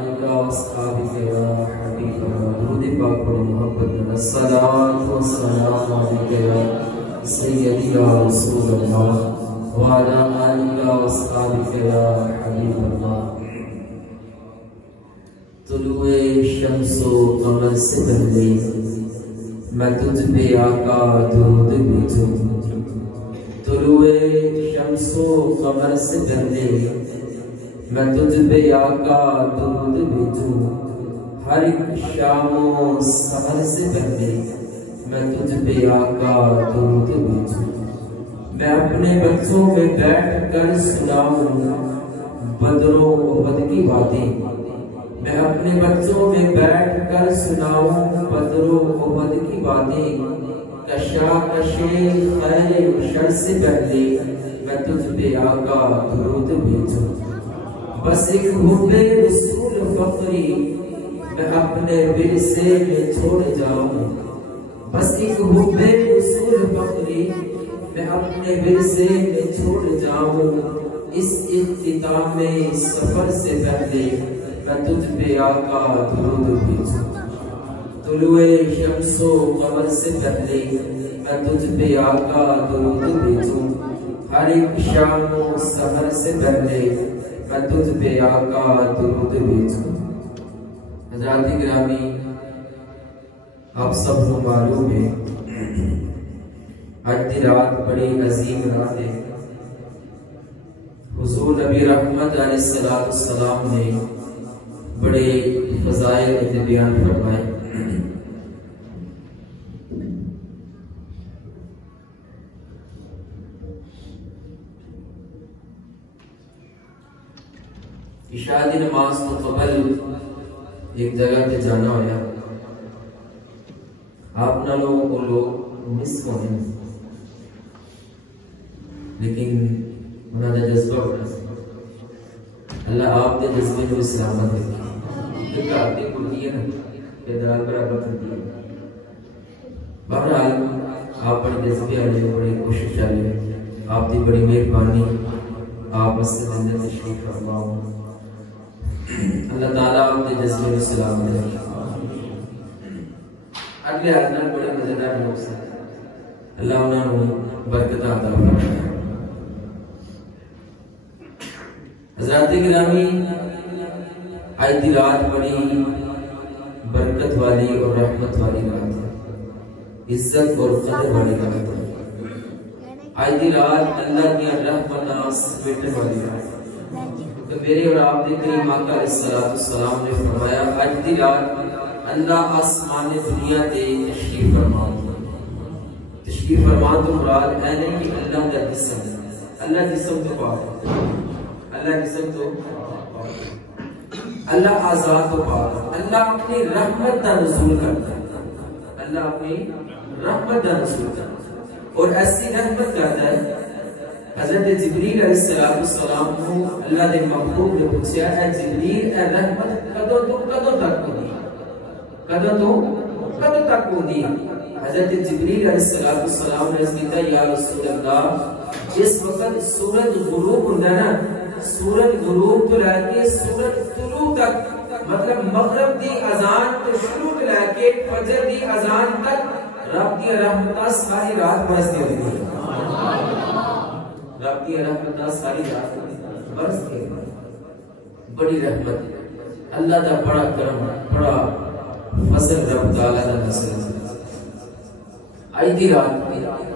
آلک و اصحابک یا حبیب اللہ. درود پاک پڑھو محبت میں. الصلاۃ والسلام علیک یا سیدی یا رسول اللہ وعلی آلک و اصحابک یا حبیب اللہ. طلوع شمس و قمر سے پہلے میں تجھ پہ آقا درود بھیجوں. طلوع شمس و قمر سے پہلے میں تجھ پہ آقا درود بھیجوں. ہر ایک شام و سحر سے پہلے میں تجھ پہ آقا درود بھیجوں. میں اپنے بچوں میں بیٹھ کر سناؤں بدر و احد کی باتیں. میں اپنے بچوں میں بیٹھ کر سناؤں بدر و احد کی باتیں. کشاکش خیر و شر سے پہلے میں تجھ پہ آقا درود بھیجوں. بس ایک حب رسول فخری میں اپنے ورثے میں چھوڑ جاؤں. بس ایک حب رسول فخری میں اپنے ورثے میں چھوڑ جاؤں. اس اختتام سفر سے پہلے میں تجھ پہ آقا درود بھیجوں. طلوع شمس و قمر سے پہلے میں تجھ پہ آقا درود بھیجوں. ہر ایک شام و سحر سے پہلے میں تجھ پہ آقا درود بھیجوں. حضرات گرامی، آپ سب کو معلوم ہے آج کی رات بڑی عظیم رات ہے. حضور نبی رحمت علیہ السلام نے بڑے فضائل بیان فرمائے. عشاء دی نماز تو قبل ایک جگہ تے جانا ہویا. آپ نہ لوگوں کو لوگ مس ہونے لیکن انہوں نے جذبہ ہونا. اللہ آپ دے جذبے کو سلامت رکھے. کہ آپ دی کلی ہے نا پیدار برابر کر دیا. بہرحال آپ بڑے جذبے والے بڑے کوشش والے. آپ دی بڑی مہربانی. آپ مسجد اندر تشریف فرماؤ. اللہ تعالیٰ آپ دے جذبے کو سلامت رکھے. اگلے حضرات بڑے مزیدار لوگ سے اللہ انہوں نے برکت عطا فرمائے. حضرات گرامی، آج دی رات بڑی برکت والی اور رحمت والی رات ہے. عزت اور قدر والی رات ہے. آج دی رات اللہ کی رحمت سمیٹنے والی رات ہے. تو میرے اور آپ کے کریم آقا علیہ السلام نے فرمایا آج دی رات اللہ آسمان دنیا تے تشریف فرمان. تشریف فرمان تو مراد ہے نہیں کہ اللہ کا جسم. اللہ جسم تو پاک ہے. اللہ جسم تو اللہ آزاد تو پاک. اللہ اپنی رحمت کا نزول کرتا ہے. اللہ اپنی رحمت کا نزول کرتا ہے اور ایسی رحمت کرتا ہے. حضرت جبریل علیہ السلام کو اللہ نے محبوب نے پوچھا اے جبریل اے رحمت کدوں تک ہوگی؟ کدوں تک ہوگی؟ حضرت جبریل علیہ السلام نے کہا یا رسول اللہ جس وقت سورج غروب ہوتا ہے نا، سورج غروب تو لے کے سورج طلوع تک، مطلب مغرب دی اذان تو شروع لے کے فجر دی اذان تک رب کی رحمتہ ساری رات برستی ہوتی ہے. رب کی رحمتہ ساری رات برستی ہے. بڑی رحمت اللہ دا بڑا کرم، بڑا فضل رب تعالیٰ دا نصر. آج دی رات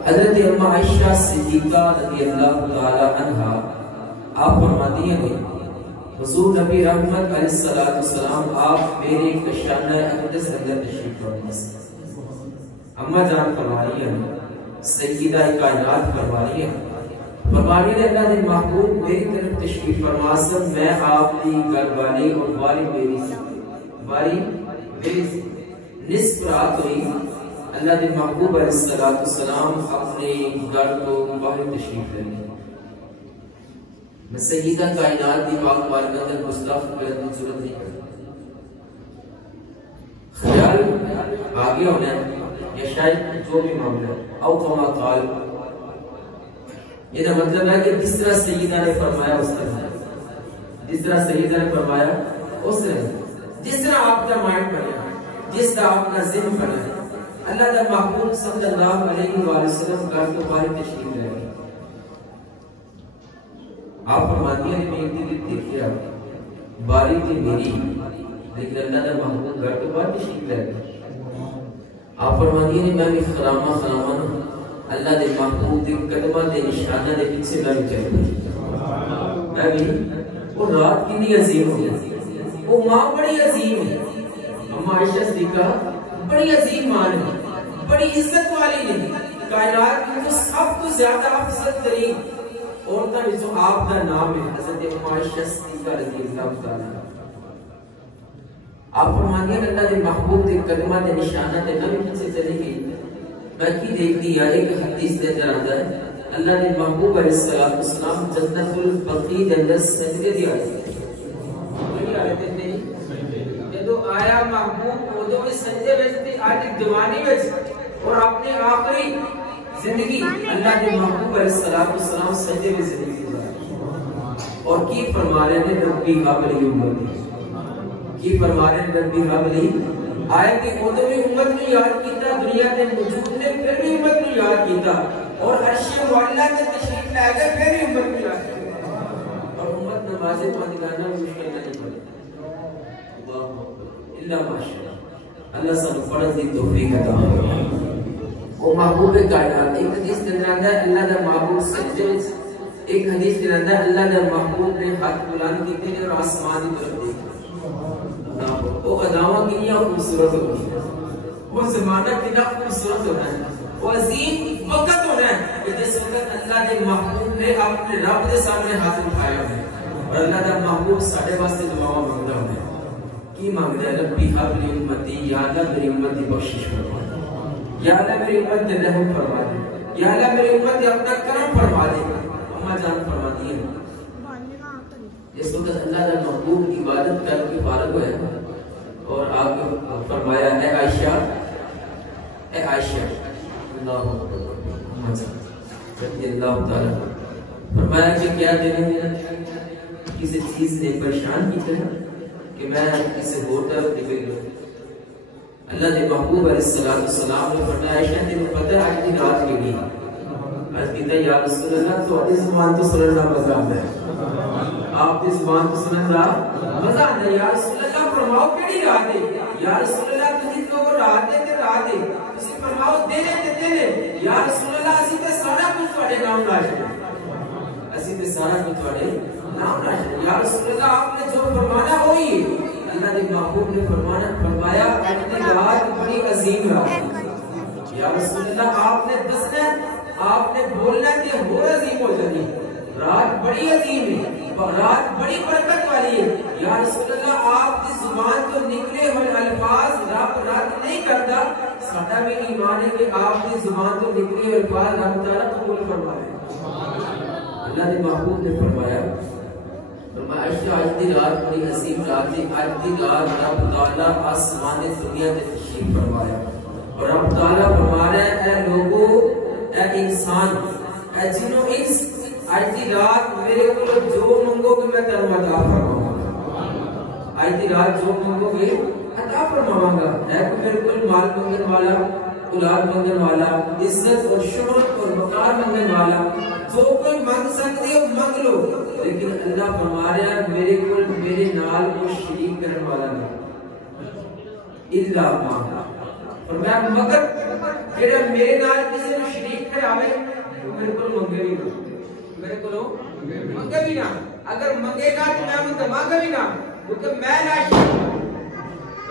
حضرت اماں عائشہ صدیقہ رضی اللہ تعالیٰ عنہ آپ فرماتی ہیں حضور نبی رحمت علیہ السلام آپ میرے کشانہ اقدس اندر تشریف فرمائے. اماں جان فرما رہی ہیں، سیدہ کائنات فرما رہی ہیں، فرما رہی ہے اللہ نے محبوب میری طرف تشریف فرما سن میں آپ کی گھر والی اور باری میری نصف رات ہوئی. اللہ نے محبوب علیہ السلام اپنے گھر کو باہر تشریف لے لی. میں سیدہ کائنات کی پاک بارگاہ میں گستاخی کرنے کی ضرورت نہیں کرتا. خیال آگے ہونا ہے یا شاید جو بھی معاملہ او کما قال، یہ مطلب ہے کہ جس طرح سیدہ نے فرمایا اس طرح، جس طرح سیدہ نے فرمایا اس جس طرح آپ کا مائنڈ بنا، جس طرح آپ کا ذہن بنا، اللہ دا محبوب صلی اللہ علیہ وآلہ وسلم گھر تو باری تشریف لے گئے. آپ فرماتی ہیں میں ایک دن دیکھیے آپ باری تھی میری، لیکن اللہ دا محبوب گھر تو باری تشریف لے گئے. آپ فرماتی ہیں میں بھی خرامہ اللہ دے محبوب دے قدمہ دے نشانہ دے پیچھے میں بھی چل گئی. میں بھی وہ رات کتنی عظیم ہو گئی، وہ ماں بڑی عظیم ہے، اما عائشہ صدیقہ بڑی عظیم ماں ہے، بڑی عزت والی ہے، کائنات کی تو سب تو زیادہ افضل ترین عورتوں میں جو آپ کا نام ہے حضرت اما عائشہ صدیقہ رضی اللہ تعالیٰ. آپ فرماتے ہیں اللہ دے محبوب دے قدمہ دے نشانہ دے نبی پیچھے چلی گئی. میں کی دیکھ دیا ایک حدیث دے اندر آتا ہے اللہ دے محبوب علیہ السلام جنت البقیع دے اندر سجدے دی آئے تھے. جدو آیا محبوب ادو بھی سجدے وچ آج جوانی وچ اور اپنے آخری زندگی اللہ دے محبوب علیہ السلام سجدے میں زندگی گزاری. اور کی فرما رہے ہیں ربی حب لی امتی، کی فرما رہے ہیں ربی حب لی آئے کہ ادو بھی امت نے یاد کیتا، دنیا کے موجود نے پھر بھی امت نے یاد کیتا، اور عرش معلیٰ کے تشریف لے گئے پھر بھی امت نے یاد کیتا. اور امت نماز پانچگانہ مشکل نہیں پڑی اللہ ماشاءاللہ. اللہ سب فرض دی توفیق عطا فرمائے. وہ محبوب کائنات ایک حدیث کے اندر آتا ہے اللہ دا محبوب سجدے، ایک حدیث کے اندر اللہ دا محبوب نے ہاتھ بلند کیتے اور آسمان کی طرف دیکھا. وہ اداواں کتنی خوبصورت ہوتی ہے، وہ زمانہ کتنا خوبصورت ہوتا ہے، وہ عظیم وقت ہونا ہے کہ جس وقت اللہ دے محبوب نے اپنے رب دے سامنے ہاتھ اٹھایا ہے اور اللہ دا محبوب ساڑھے واسطے دعا مانگنا ہوتا ہے. کی مانگتا ہے ربی حب لی امتی، یا اللہ میری امت دی بخشش فرما دے، یا اللہ میری امت دے رحم فرما دے، یا اللہ میری امت دے اپنا کرم فرما دے. اما جان فرماتی ہے جس وقت اللہ دا محبوب عبادت کر کے فارغ ہوئے اور آگے فرمایا اے عائشہ اللہ تعالیٰ فرمایا کہ کیا دنوں کسی چیز نے پریشان کی طرح کہ میں کسی ہوٹل نکل گیا. اللہ نے محبوب علیہ السلام نے فرمایا عائشہ تینوں پتہ ہے آج کی رات کے لیے عرض کیتا یا رسول اللہ تو عدیث زبان تو سنن دا مزہ آتا ہے، آپ کی زبان تو سنن دا مزہ آتا ہے. یا رسول اللہ فرماؤ کیڑی رات ہے، یا رسول اللہ تسی تو رات ہے تے رات ہے، تسی فرماؤ دے یا رسول اللہ اسی تے سارا کچھ تواڈے نام راشد ہے، اسی تے سارا کچھ تواڈے نام راشد ہے. یا رسول اللہ آپ نے جو فرمانا وہی ہے. اللہ نے محبوب نے فرمایا آج کی رات بڑی عظیم رات ہے. یا رسول اللہ آپ نے دسنا، آپ نے بولنا کہ اور عظیم ہو جانی، رات بڑی عظیم ہے، رات بڑی برکت والی ہے. یا رسول اللہ آپ کی زبان تو نکلے ہوئے الفاظ رب رد نہیں کرتا، ساڈا بھی ایمان ہے کہ آپ کی زبان تو نکلے ہوئے الفاظ رب تعالیٰ قبول فرمائے. اللہ نے محبوب نے فرمایا عائشہ آج دی رات بڑی عظیم رات ہے. آج دی رات رب تعالیٰ آسمان دنیا میں تشریف فرمایا اور رب تعالیٰ فرما رہا ہے اے لوگو، اے انسان، اے جنو انس، آج دی رات میرے کو جو منگو گے میں تنو عطا فرماؤں گا. آج دی رات جو منگو گے عطا فرماؤں گا. اے کو میرے کو مال منگن والا، اولاد منگن والا، عزت اور شہرت اور وقار منگن والا، جو کوئی مانگ سکتے ہو مانگ لو، لیکن اللہ فرما رہا ہے میرے کو میرے نال کو شریک کرنے والا نہیں. الا مانگا فرمایا مگر جڑا میرے نال کسی نے شریک کراوے وہ میرے کو منگے بھی نہ، میرے کو منگے بھی نہ. اگر منگے گا تو میں ان مانگے بھی نہ، کیونکہ میں لا شریک.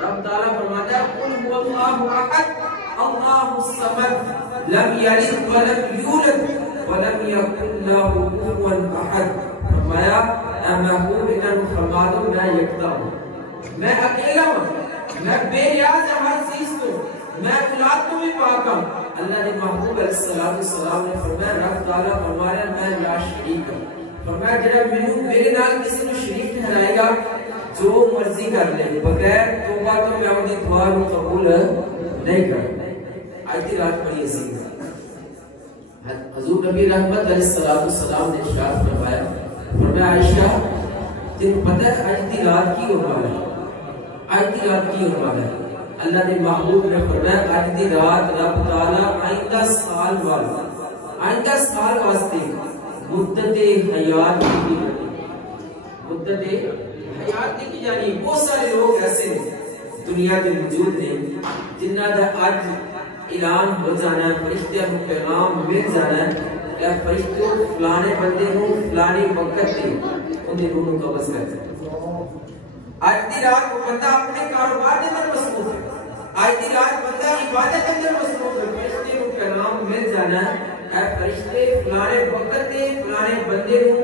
رب تعالیٰ فرماتا ہے قل هو اللہ احد اللہ الصمد لم یلد ولم یولد ولم یکن له کفوا احد. فرمایا اے محبوب انہوں نے فرما دو میں یکتا ہوں، میں اکیلا ہوں، میں بے نیاز ہر چیز کو، میں اولاد کو بھی پاک ہوں. اللہ نے محبوب علیہ السلام نے فرمایا رب تعالیٰ فرمایا میں لا شریک ہوں. فرمایا جڑا میرے نال کسی نے شریک ٹھہرائے گا جو مرضی کر لے بغیر توبہ تو میں اپنی دعا کو قبول نہیں کروں. آج کی رات بڑی عظیم ہے. حضور نبی رحمت علیہ السلام نے ارشاد فرمایا عائشہ تجھے پتہ ہے آج کی رات کی ہو رہا ہے آج دی رات کی ہونے والا ہے. اللہ نے محبوب نے فرمایا آج دی رات رب تعالیٰ آئندہ سال واسطے مدت حیات کی جانی. بہت سارے لوگ ایسے دنیا کے موجود ہیں جنہ دا آج اعلان ہو جانا ہے, فرشتہ کو پیغام مل جانا ہے کہ فرشتوں فلانے بندے ہوں فلانے وقت سے انہیں روح قبض کرتے ہیں. آج دی رات وہ بندہ اپنے کاروبار کے اندر مصروف ہے, آج دی رات بندہ عبادت کے اندر مصروف ہے, فرشتے کو پیغام مل جانا ہے اے فرشتے فلانے وقت سے فلانے بندے ہوں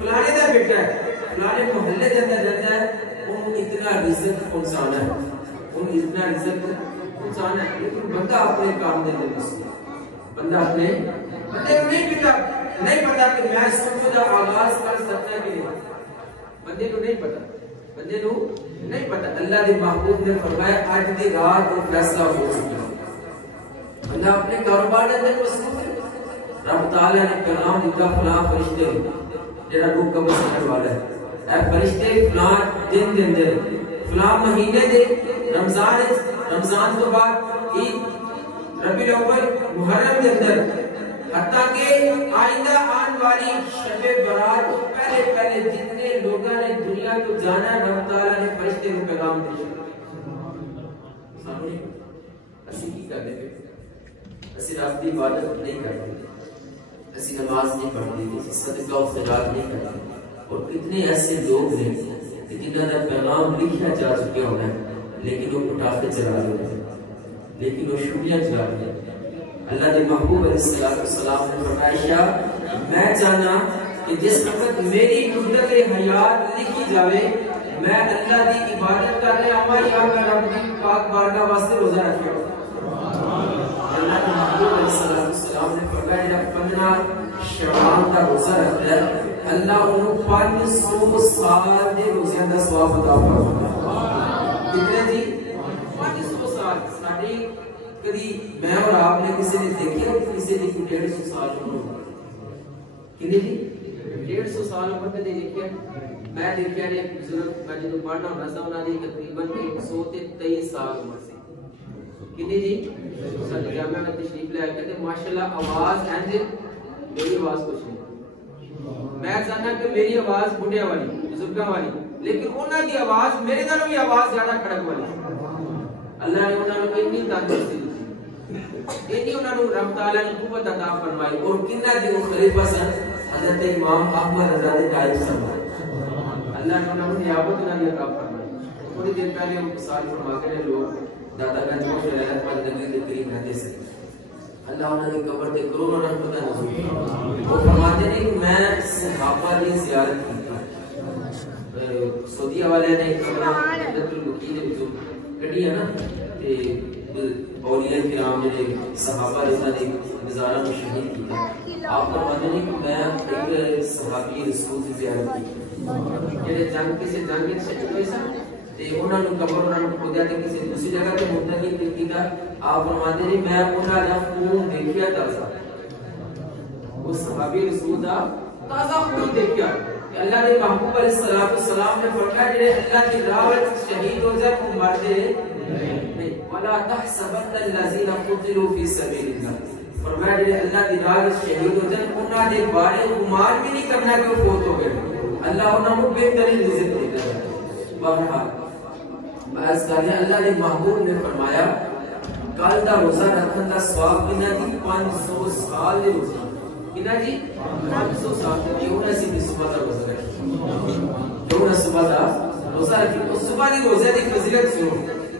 فلانے دا بیٹا ہے فلانے محلے کے اندر جاتا ہے, انہوں اتنا رزق پہنچانا ہے, انہوں اتنا رزق پہنچانا ہے. لیکن بندہ اپنے کام دے دے بندہ اپنے بندے کو نہیں پتا کہ میں صبح کا آغاز کر سکتا کہ نہیں, بندے کو نہیں پتا, بندے کو نہیں پتا. اللہ کے محبوب نے فرمایا آج دی رات وہ فیصلہ ہو چکا ہے. بندہ اپنے کاروبار کے اندر مصروف ہے, رب تعالیٰ نے پیغام دیتا فلاں فرشتے جڑا روح قبض کرنے والا ہے, اے فرشتے فلاں دن دے اندر فلاں مہینے دے رمضان تو بعد عید ربیع الاول محرم کے اندر حتیٰ کہ آئندہ آن والی شب برات کو پہلے جتنے لوگوں نے دنیا کو جانا ہے رب تعالیٰ نے فرشتے کو پیغام دیا. سامنے اسی کی کرنے پہ اسی رات کی عبادت نہیں کرتے, اسی نماز نہیں پڑھتے, اسی صدقہ و خیرات نہیں کرتے. اور کتنے ایسے لوگ ہیں کہ جنہوں نے پیغام لکھا جا چکے ہونا ہے لیکن وہ پٹاخے چلا رہے ہیں, لیکن وہ شولیاں چلا رہے ہیں. اللہ کے محبوب علیہ السلام نے فرمایا میں چاہنا کہ جس وقت میری مدت حیات لکھی جاوے میں اللہ کی عبادت کر رہے اما یا میں رب کی پاک بارگاہ واسطے روزہ رکھے ہوں. اللہ کے محبوب علیہ السلام نے فرمایا 15 شعبان کا روزہ رکھتا ہے اللہ انہوں 500 سال دے روزیاں دا ثواب عطا فرماتا. کتنے جی 500 سال. ساڈی کبھی میں اور آپ نے کسی نے دیکھا کہ کسی نے 150 سال عمر کتنی جی 150 سال عمر تے دیکھا. میں دیکھا نے بزرگ میں جدوں پڑھنا ہوندا سا انہاں دی تقریباً 123 سال عمر سی. کتنی جی ساڈے جامعہ میں تشریف لے آئے تے ماشاءاللہ آواز انج میری آواز کچھ نہیں. میں جاننا کہ میری آواز بڈھیاں والی بزرگاں والی لیکن انہاں دی آواز میرے نالوں بھی آواز زیادہ کڑک والی. اللہ نے انہاں نوں اتنی طاقت دی اتنی انہاں نوں رب تعالیٰ نے قوت عطا فرمائی. اور کنہ دی وہ خلیفہ سن حضرت امام احمد رضا دے قائد سن. اللہ نے انہاں نوں نیابت انہاں دی عطا فرمائی. تھوڑی دیر پہلے ہم مثال فرما کے لوگ دادا گنج میں شہر پاک نگری کے قریب رہتے سے اللہ انہوں نے قبر دے کروڑوں رحمت نزول. وہ فرماتے ہیں کہ میں صحابہ کی زیارت کی سعودیہ والے نے قبر حضرت البقیع دے وچوں کڈی ہے نا تے اولیاء کرام جڑے صحابہ رضوان نے مزاراں نوں شہید کیتا. آپ فرماتے ہیں کہ میں ایک صحابی رسول کی زیارت کی جڑے جنگ کسی جنگ وچ شہید ہوئے سن تے انہاں نوں قبر انہاں نوں کھودیا تے کسی دوسری جگہ تے منتقل کیتا. آپ فرماتے ہیں میں انہاں دا خون دیکھیا تازہ, وہ صحابی رسول دا تازہ خون دیکھیا. اللہ نے محبوب علیہ السلام نے فرمایا جڑے اللہ کی راہ وچ شہید ہو جائے وہ مرتے نہیں. ولا تحسبن الذين قتلوا في سبيل الله فرمایا جڑے اللہ کی راہ وچ شہید ہو جائے انہاں دے بارے گمان بھی نہیں کرنا کہ وہ فوت ہو گئے. اللہ انہاں کو بہترین رزق دیتا ہے. بہرحال بس کہ اللہ نے محبوب نے فرمایا کل دا روزہ رکھن دا ثواب کنا جی 500 سال دے روزہ کنا جی 500 سال تے کیوں نہ سی صبح دا روزہ رکھی کیوں نہ صبح دا روزہ رکھی. اس صبح دی روزے دی فضیلت سنو.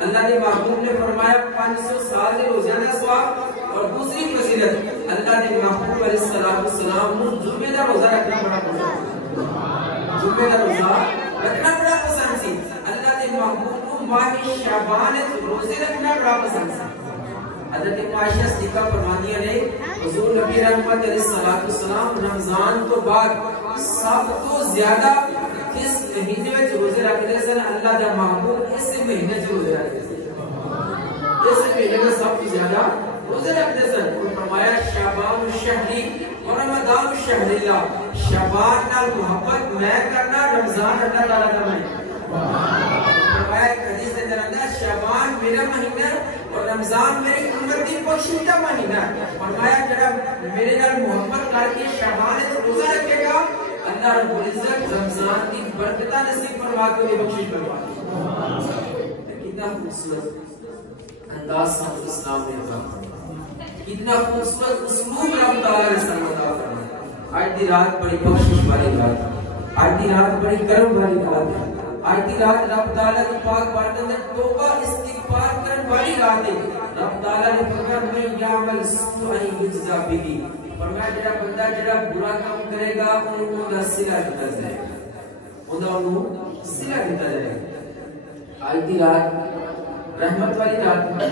اللہ نے محبوب نے فرمایا 500 سال دے روزے دا ثواب. اور دوسری فضیلت اللہ نے محبوب علیہ السلام کو جمعے دا روزہ رکھنا بڑا پسند. جمعے دا روزہ رکھنا بڑا پسند سی. اللہ نے محبوب ماہ شعبان روزے رکھنا بڑا پسند تھا. حضرت عائشہ صدیقہ فرماتی ہے حضور نبی رحمت علیہ السلام رمضان تو بعد سب تو زیادہ کس مہینے میں روزے رکھتے سن؟ اللہ کا محبوب اس مہینے میں روزے رکھتے سن. اس مہینے میں سب سے زیادہ روزے رکھتے سن. اور فرمایا شعبان الشہری اور رمضان الشہر اللہ. شعبان نال محبت میں کرنا, رمضان اللہ تعالیٰ کا میں. فرمایا ایک حدیث اندر رمضان میری امت دی بخشیدہ مہینہ ہے. فرمایا جڑا میرے نال محبت کر کے شعبان تو روزہ رکھے گا اللہ رب العزت رمضان کی برکتہ نصیب فرما کے انہیں بخشش فرما دے. کتنا خوبصورت انداز سے اسلام نے عطا فرمایا, کتنا خوبصورت اسلوب رب تعالیٰ نے سب عطا فرمایا. آج دی رات بڑی بخشش والی رات ہے, آج دی رات بڑی کرم والی رات ہے, آج دی رات رب تعالیٰ کی پاک بارگاہ میں توبہ استغفار کرنے والی رات ہے. رب تعالیٰ نے فرمایا میں یعمل سوءا یجزا بہ, فرمایا جڑا بندہ جڑا برا کام کرے گا انہوں دا صلہ دیتا جائے گا, انہوں صلہ دیتا جائے گا. آج دی رات رحمت والی رات ہے,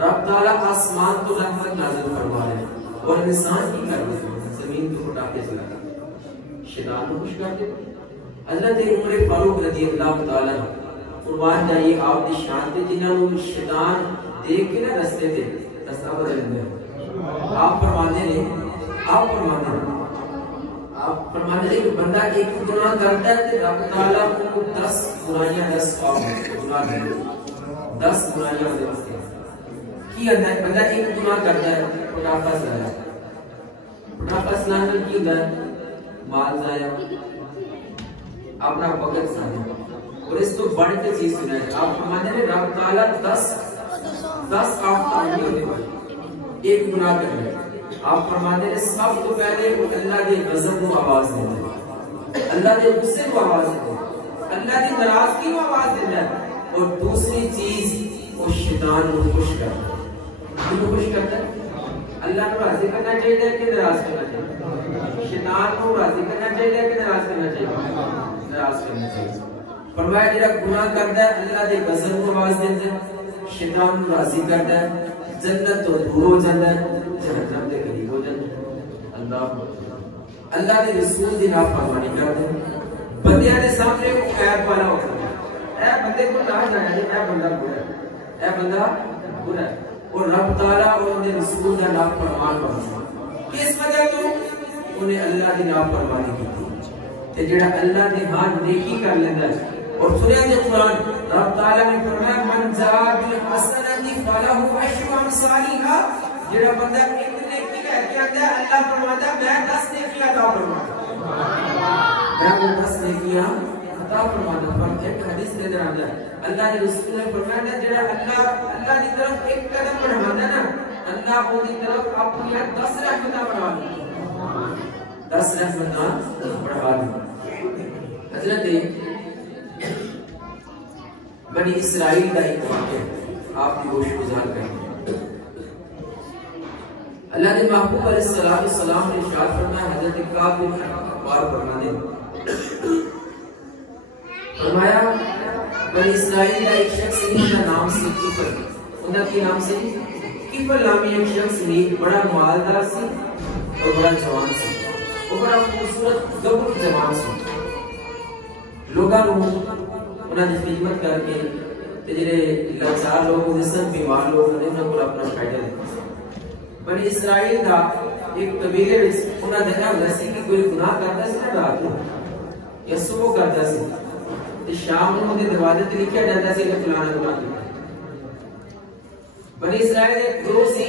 رب تعالیٰ آسمان تو رحمت نازل فرما رہے ہیں اور انسان کی کر رہے ہیں زمین کو اٹھا کے چلا رہے ہیں, شیطان کو خوش کر دے. حضرت عمر فاروق رضی اللہ تعالیٰ قربان جائیے آپ دی شان تے جنہاں نوں شیطان دیکھ کے نہ رستے تے رستہ بدل دے. آپ فرماتے ہیں آپ فرماتے ہیں کہ بندہ ایک گناہ کرتا ہے تو رب تعالیٰ کو 10 برائیاں 10 گناہ دے 10 برائیاں دے واسطے کی ہے. بندہ ایک گناہ کرتا ہے پٹاخہ چلایا, پٹاخہ چلانے کی ہوتا ہے مال ضائع, اپنا وقت ضائع, اور اس تو بڑھ کے چیز سنا ہے. آپ فرماتے ہیں رب تعالیٰ 10 آفتاب ہونے والے ایک گناہ کرنے. آپ فرماتے ہیں سب تو پہلے وہ اللہ کے غضب کو آواز دیتا ہے, اللہ کے غصے کو آواز دیتا ہے, اللہ کی ناراضگی کو آواز دیتا ہے, اور دوسری چیز وہ شیطان کو خوش کرتا ہے. کیوں خوش کرتا ہے؟ اللہ کو راضی کرنا چاہیے کہ ناراض کرنا چاہیے؟ شیطان کو راضی کرنا چاہیے کہ ناراض کرنا چاہیے؟ ناراض کرنا چاہیے. فرمایا جڑا گناہ کرتا ہے اللہ کے غضب کو آواز دیتا ہے, شیطان کو راضی کرتا ہے, جنت تو دور ہو جاتا ہے, جہنم کے قریب ہو جاتا ہے. اللہ کے رسول کی نافرمانی کرتے ہیں, بندیاں کے سامنے وہ عیب والا ہوتا ہے, اے بندے کو نہ جانا جائے اے بندہ برا ہے, اے بندہ برا ہے, اور رب تعالیٰ اور ان کے رسول کا نافرمان بنتا ہے. کس وجہ تو انہیں اللہ کی نافرمانی کی تھی. جڑا اللہ کے ہاں نیکی کر لیتا ہے, اور سنیا دے قرآن رب تعالیٰ نے فرمایا من جاء بالحسنۃ فلہ عشر امثالھا, جڑا بندہ ایک نیکی کر کے آتا ہے اللہ فرماتا ہے میں 10 نیکیاں عطا فرماتا ہوں, میں وہ 10 نیکیاں عطا فرماتا ہوں. ایک حدیث کے اندر آتا ہے اللہ کے رسول نے فرمایا جڑا اللہ کی طرف ایک قدم بڑھاتا ہے نا اللہ وہ کی طرف اپنی 10 رحمتاں بڑھا دیتا ہے, 10 رحمتاں بڑھا دیتا ہے. حضرت بنی اسرائیل کا ایک واقعہ آپ کی گوش گزار کریں. اللہ نے محبوب علیہ السلام نے ارشاد فرمایا, حضرت کعب بن احبار فرماتے ہیں فرمایا بنی اسرائیل کا ایک شخص نہیں, ان کا نام سے کیفر, ان کا نام سے کیفر نامی ایک شخص نہیں, بڑا مالدار سی اور بڑا جوان سی, وہ بڑا خوبصورت گبر جوان سی. لوگاں انہاں دی خدمت کر کے تے جڑے لاچار لوگ جس بیمار لوگ نے انہاں کو اپنا فائدہ دیتا. بنی اسرائیل دا ایک قبیلے وچ انہاں دا ہوندا سی کہ کوئی گناہ کرتا سی نا رات نوں یا صبح کرتا سی تے شام نوں دے دروازے تے لکھیا جاندا سی کہ فلانا گناہ کیتا. بنی اسرائیل دے گروہ سی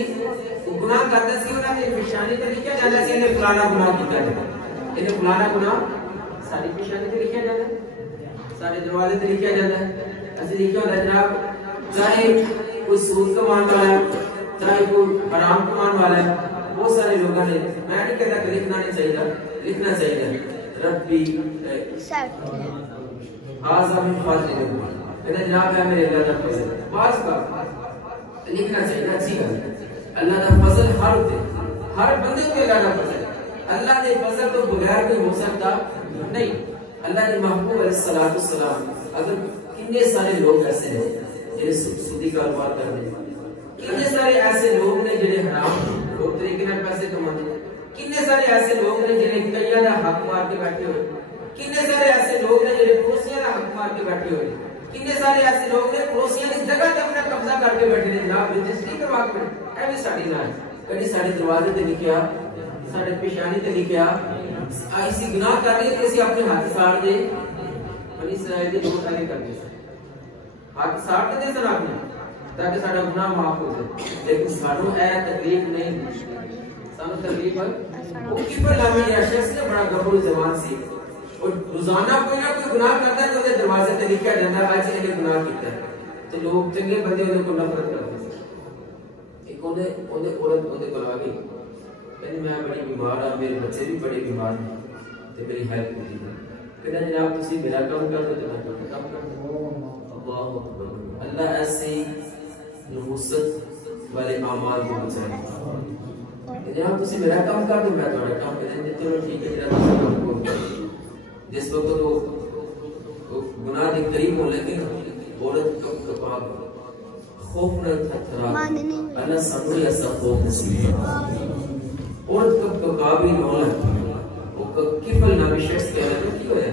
وہ گناہ کرتا سی, انہاں دے پیشانی تے لکھیا جاندا سی کہ فلانا گناہ کیتا ہے, یہ فلانا گناہ ساری پیشانی تے لکھیا جاندا ہے, سارے دروازے تے لکھیا جاتا ہے. اسی لکھیا ہوتا ہے جناب چاہے کوئی سود کمان والا ہے چاہے کوئی حرام کمان والا ہے, بہت سارے لوگوں نے میں نہیں کہتا کہ لکھنا نہیں چاہیے, لکھنا چاہیے ربی آزا من فضل, کہتا جناب ہے میرے اللہ کا فضل, بعض کا لکھنا چاہیے, اچھی بات ہے. اللہ کا فضل ہر ہوتے ہر بندے کو اللہ کا فضل, اللہ کے فضل تو بغیر کوئی ہو سکتا نہیں. اللہ کے محبوب علیہ السلام اگر کتنے سارے لوگ ایسے ہیں جنہیں سودی کاروبار کر دیں, کتنے سارے ایسے لوگ نے جنہیں حرام لوگ طریقے میں پیسے کماتے ہیں, کتنے سارے ایسے لوگ نے جنہیں کئیاں دا حق مار کے بیٹھے ہوئے, کتنے سارے ایسے لوگ نے جنہیں پڑوسیاں دا حق مار کے بیٹھے ہوئے, کتنے سارے ایسے لوگ نے پڑوسیاں کی جگہ تے اپنا قبضہ کر کے بیٹھے ہیں. جناب رجسٹری کروا کے بیٹھے, اے بھی ساڈی نہ ہے, کبھی سارے دروازے تے لکھیا, سارے پیشانی تے لکھیا, ایسی گناہ کر رہی ہے کہ اسی اپنے ہاتھ ساڑ دے. بنی اسرائیل دے دو سارے کرتے ہیں, ہاتھ ساڑ دے سر اپنے تاکہ سارا گناہ معاف ہو جائے. لیکن سانو اے تکلیف نہیں, سانو تکلیف وہ کی پر لامی یا شخص نے بڑا گبرو زبان سی اور روزانہ کوئی نہ کوئی گناہ کرتا ہے تو دے دروازے تے لکھا جاندا ہے اج نے گناہ کیتا ہے تے لوگ چنگے بندے انہاں کو نفرت کرتے ہیں. ایک اونے عورت کو آ گئی کہندی میں بڑی بیمار ہاں, میرے بچے بھی بڑے بیمار ہیں تے میری ہیلپ ہوتی ہے. کہنا جناب تسی میرا کام کر دو تے میں کام کر دوں. اللہ اکبر. اللہ ایسی نحوست والے اعمال کو بچائے. جناب تسی میرا کام کر دو میں تمہارا کام کر دیں. چلو ٹھیک ہے جناب تسی کام کرو. جس وقت وہ گناہ کے قریب ہونے لگے عورت کب کباب خوف نہ تھرا اللہ سبری ایسا خوف نصیب. عورت کب کباب ہی نہ لگتی وہ کفل نہ شخص کہہ رہا ہے کیوں ہے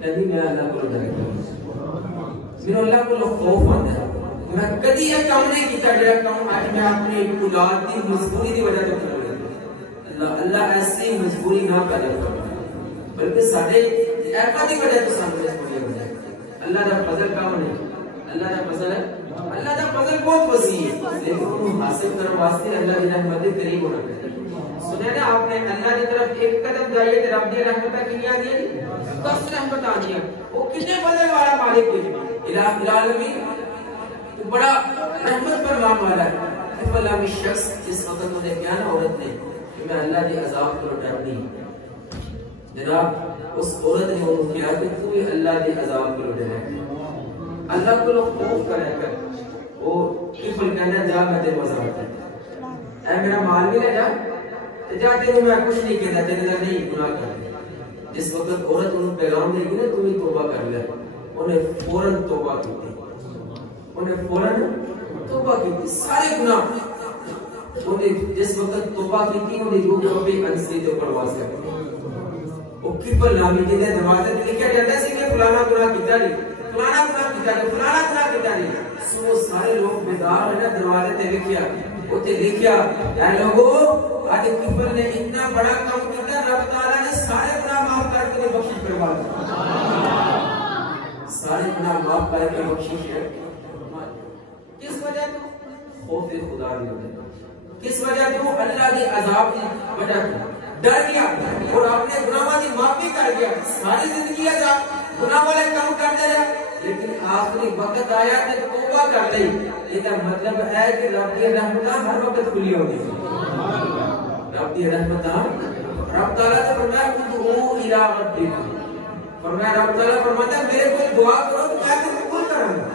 نبی میں اللہ کو ڈرتا ہوں, میرا اللہ کو خوف آتا ہے. میں کبھی یہ کام نہیں کیتا جڑا کام آج میں اپنی اولاد کی مجبوری کی وجہ سے کر رہا ہوں. اللہ ایسی مجبوری نہ پیدا کرتا بلکہ سارے ایپا دی وجہ تو سامنے مجبوری ہو جائے. اللہ کا فضل کام نہیں, اللہ کا فضل ہے, اللہ کا فضل بہت وسیع ہے لیکن انہوں حاصل کرنے واسطے اللہ کی رحمت کے قریب ہونا چاہیے. سنے نا آپ نے اللہ کی طرف ایک قدم جائیے کہ رب دی رحمت کی یاد ہے 10 رحمت آ گیا. وہ کتنے فضل والا مالک ہے الہ العالمین, تو بڑا رحمت فرمان والا ہے. فلا میں شخص جس وقت انہیں کیا نا عورت نے کہ میں اللہ کے عذاب کو ڈرتی ہوں, جناب اس عورت نے انہوں کیا کہ تو ہی اللہ کے عذاب کو ڈرے, اللہ کو خوف کرے کر وہ کفل کہنا جا میں تیرے مزار اے میرا مال بھی لے جا جا تیرے میں کچھ نہیں کہتا تیرے در نہیں گناہ کر. جس وقت عورت انہوں پیغام دے گی نا تم ہی توبہ کر لے, انہیں فوراً توبہ کی تھی, انہیں فوراً توبہ کی تھی سارے گناہ. انہیں جس وقت توبہ کی تھی انہیں روح ربی انسری دے پرواز کر وہ کفل نامی کے دے دروازے تے لکھا جاتا سی کہ فلانا گناہ کیتا نہیں, فلانا گناہ کیتا نہیں, فلانا گناہ کیتا نہیں. سو سارے لوگ بیدار ہوئے نا دروازے تے لکھیا اوتے لکھیا اے لوگو آج کفر نے اتنا بڑا کام کیا رب تعالیٰ نے سارے گناہ معاف کر کے بخشش کروا دی. سارے گناہ معاف کر کے بخشش کس وجہ تو خوف خدا دی وجہ, کس وجہ تو اللہ کے عذاب کی وجہ ڈر گیا اور اپنے گناہوں کی معافی کر گیا. ساری زندگی عذاب گناہ والے کام کرتے رہے لیکن آخری وقت آیا کہ توبہ کر لی. یہ مطلب ہے کہ رب کی رحمت ہر وقت کھلی ہوگی. رب کی رحمت رب تعالیٰ نے فرمایا ادعو الی ربکم, فرمایا رب تعالیٰ فرماتا ہے میرے کو دعا کرو تو میں تمہیں قبول کروں گا.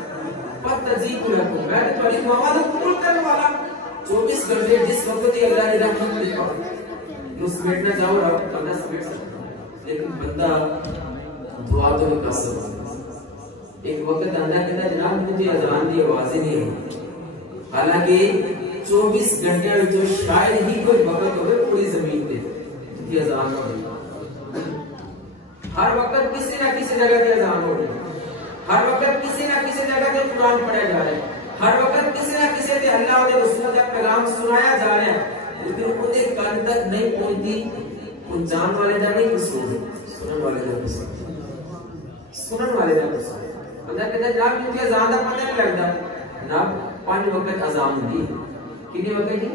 فاستجیب لکم, میں تمہاری دعا کو قبول کرنے والا. 24 گھنٹے جس وقت ہی اللہ کی رحمت ملی جو سمیٹنا چاہو رب تعالیٰ سمیٹ سکتا, لیکن بندہ دعا تو نہیں کر سکتا. ایک وقت آنا کہتا جناب مجھے اذان کی آوازیں نہیں ہے, حالانکہ 24 گھنٹے جو شاید ہی کوئی وقت ہوئے پوری زمین پہ کہ اذان نہ ہو. ہر وقت کسی نہ کسی جگہ پہ اذان ہو رہی ہے, ہر وقت کسی نہ کسی جگہ پہ قرآن پڑھا جا رہا ہے, ہر وقت کسی نہ کسی پہ اللہ کے رسول کا کلام سنایا جا رہا ہے, لیکن انہیں کان تک نہیں پہنچتی. پہنچان والے کا نہیں قصور, سنن والے کا قصور, سنن والے کا قصور. بندہ کہتا ہے جناب مجھے اذان کا پتہ نہیں لگتا. جناب 5 وقت اذان دی, کتنے وقت دی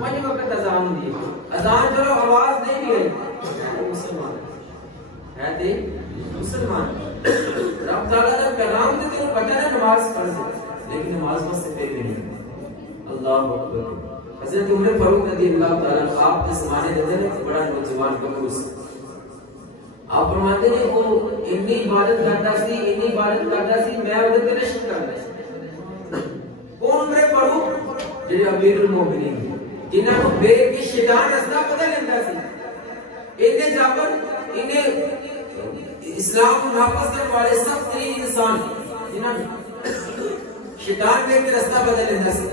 5 وقت اذان دی. اذان چلو آواز نہیں بھی ہے مسلمان ہے تے مسلمان. رب تعالیٰ کا کلام تے تینوں پتہ ہے نماز فرض ہے لیکن نماز بس سے پہلے نہیں. اللہ اکبر. حضرت عمر فاروق رضی اللہ تعالیٰ آپ کے زمانے دے نے بڑا نوجوان کبوس آپ فرماتے ہیں وہ اتنی عبادت کرتا سی, اتنی عبادت کرتا سی میں ادھر تے نشک کرتا. کون عمر فاروق جڑے امیر المومنین جنہاں کو بے کی شیطان رستہ پتہ لیندا سی. اینے جابر انہیں اسلام کو نافذ کرنے والے سب ترین انسان جنہاں شیطان بے کے رستہ پتہ لیندا سی.